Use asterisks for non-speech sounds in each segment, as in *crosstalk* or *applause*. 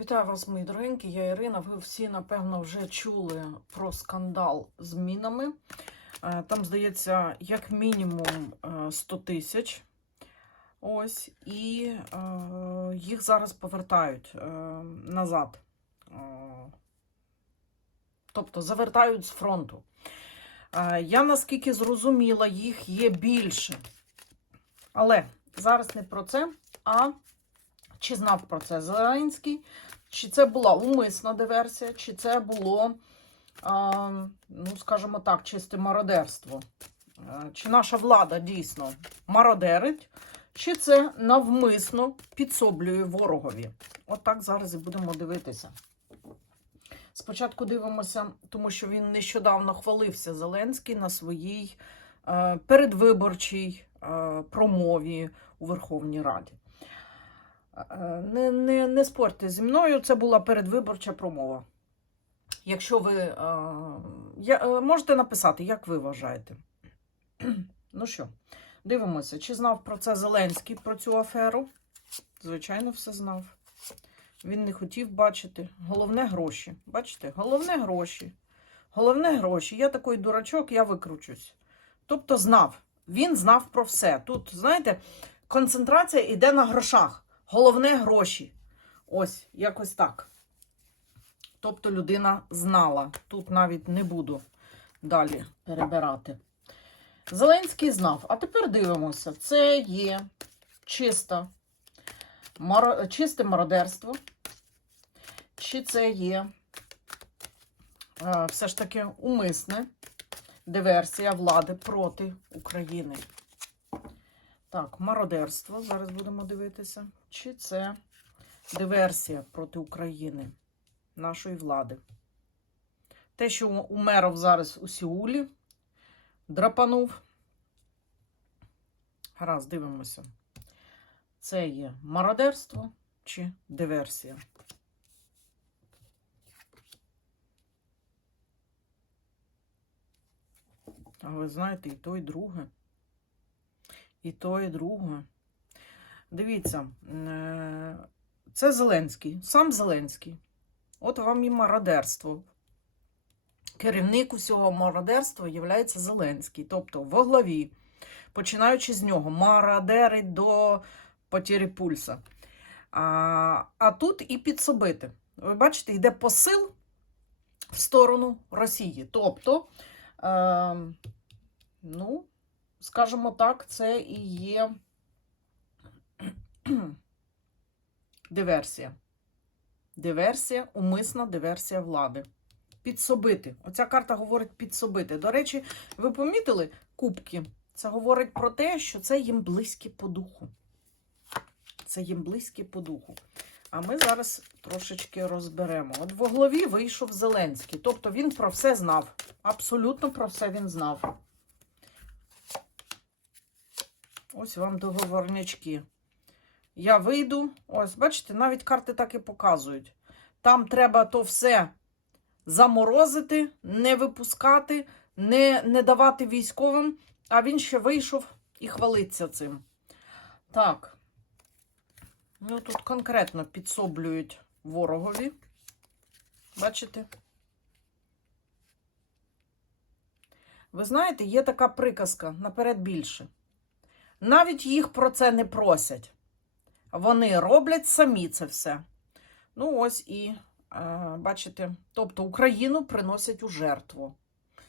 Вітаю вас, мої дорогенькі, я Ірина. Ви всі, напевно, вже чули про скандал з мінами. Е, Там, здається, як мінімум е, 100 тисяч. Ось, і е, їх зараз повертають е, назад. Е, тобто завертають з фронту. Е, Я наскільки зрозуміла, їх є більше. Але зараз не про це, а чи знав про це Зеленський, чи це була умисна диверсія, чи це було, ну, скажімо так, чисте мародерство. Чи наша влада дійсно мародерить, чи це навмисно підсоблює ворогові. От так зараз і будемо дивитися. Спочатку дивимося, тому що він нещодавно хвалився Зеленський на своїй е, передвиборчій е, промові у Верховній Раді. Е, Не, не, не спорте зі мною, це була передвиборча промова. Якщо ви е, я, е, можете написати, як ви вважаєте. *clears throat* Ну що, дивимося, чи знав про це Зеленський про цю аферу? Звичайно, все знав. Він не хотів бачити. Головне гроші. Бачите, головне гроші. Головне гроші. Я такий дурачок, я викручусь. Тобто знав. Він знав про все. Тут, знаєте, концентрація йде на грошах. Головне гроші. Ось, якось так. Тобто людина знала. Тут навіть не буду далі перебирати. Зеленський знав. А тепер дивимося. Це є чиста, маро, чисте мародерство. Чи це є е, все ж таки умисне диверсія влади проти України? Так, мародерство. Зараз будемо дивитися. Чи це диверсія проти України, нашої влади? Те, що у зараз у Сеулі драпанув. Гаразд, дивимося. Це є мародерство чи диверсія? А ви знаєте, і то, і друге. І то, і друге. Дивіться, е, це Зеленський, сам Зеленський. От вам і мародерство. Керівник усього мародерства є Зеленський. Тобто во главі, починаючи з нього, мародерить до потері пульса. А, а тут і підсобити. Ви бачите, йде посил в сторону Росії. Тобто, е, ну, скажімо так, це і є диверсія. Диверсія, умисна диверсія влади. Підсобити. Оця карта говорить підсобити. До речі, ви помітили кубки? Це говорить про те, що це їм близьке по духу. Це їм близьке по духу. А ми зараз трошечки розберемо. От в голові вийшов Зеленський. Тобто він про все знав. Абсолютно про все він знав. Ось вам договорнячки. Я вийду. Ось, бачите, навіть карти так і показують. Там треба то все заморозити, не випускати, не, не давати військовим, а він ще вийшов і хвалиться цим. Так. Ну, тут конкретно підсоблюють ворогові. Бачите? Ви знаєте, є така приказка наперед більше. Навіть їх про це не просять. Вони роблять самі це все. Ну, ось і, е, бачите, тобто Україну приносять у жертву.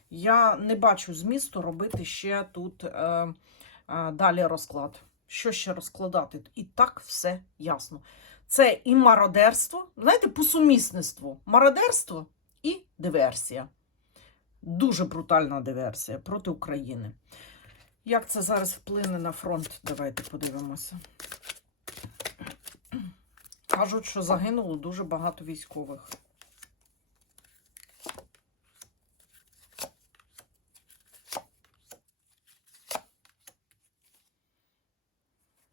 Я не бачу змісту робити ще тут е, е, далі розклад. Що ще розкладати? І так все ясно. Це і мародерство, знаєте, по сумісництву. Мародерство і диверсія. Дуже брутальна диверсія проти України. Як це зараз вплине на фронт? Давайте подивимося. Кажуть, що загинуло дуже багато військових.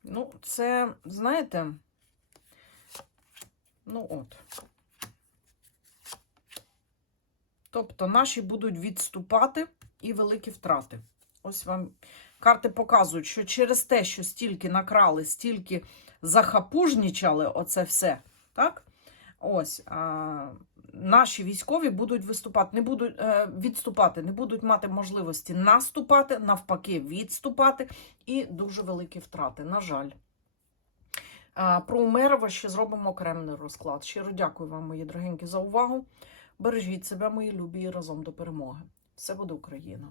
Ну, це, знаєте, ну от. Тобто наші будуть відступати і великі втрати. Ось вам карти показують, що через те, що стільки накрали, стільки захапужнічали оце все, так? Ось а, наші військові будуть виступати, не будуть е, відступати, не будуть мати можливості наступати, навпаки, відступати, і дуже великі втрати. На жаль. Про Умерова ще зробимо окремий розклад. Щиро дякую вам, мої дорогенькі, за увагу. Бережіть себе, мої любі, і разом до перемоги. Все буде Україна!